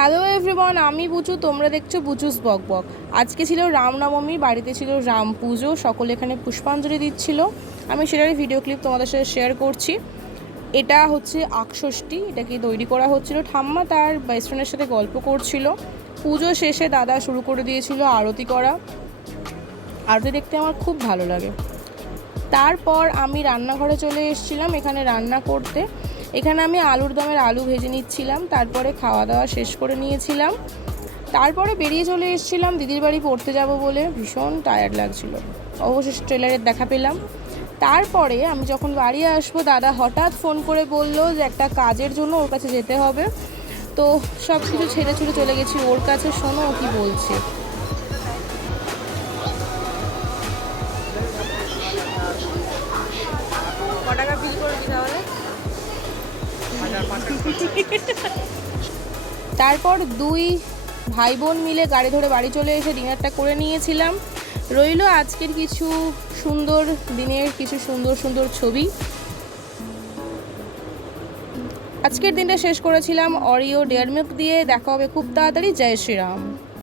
Hello everyone, আমি বুচু, তোমরা দেখছো বুচুস বকবক। আজকে ছিল রামনবমী, বাড়িতে ছিল রাম পুজো, সকলে এখানে পুষ্পাঞ্জলি দিচ্ছিল। আমি সেটারই ভিডিও ক্লিপ তোমাদের সাথে শেয়ার করছি। এটা হচ্ছে আখষষ্ঠী, এটাকে তৈরি করা হচ্ছিল। ঠাম্মা তার বেস্ট ফ্রেন্ডের সাথে গল্প করছিল। পুজো শেষে দাদা শুরু করে দিয়েছিল আরতি করা। আরতি দেখতে আমার খুব ভালো লাগে। তারপর আমি রান্নাঘরে চলে এসেছিলাম এখানে রান্না করতে। এখানে আমি আলুর দমের আলু ভেজে নিচ্ছিলাম। তারপরে খাওয়া দাওয়া শেষ করে নিয়েছিলাম। তারপরে বেরিয়ে চলে এসেছিলাম দিদির বাড়ি পড়তে যাব বলে। ভীষণ টায়ার্ড লাগছিল। অবশেষে ট্রেলারের দেখা পেলাম। তারপরে আমি যখন বাড়ি আসবো, দাদা হঠাৎ ফোন করে বললো যে একটা কাজের জন্য ওর কাছে যেতে হবে। তো সব কিছু ছেড়ে ছুড়ে চলে গেছি ওর কাছে। শোনো ও কী বলছে। টাকা বিল করবি তাহলে? তারপর দুই ভাই বোন মিলে গাড়ি ধরে বাড়ি চলে এসে ডিনারটা করে নিয়েছিলাম। রইল আজকের কিছু সুন্দর দিনের কিছু সুন্দর সুন্দর ছবি। আজকের দিনটা শেষ করেছিলাম অরিও ডেয়ার মিল্ক দিয়ে। দেখা হবে খুব তাড়াতাড়ি। জয় শ্রীরাম।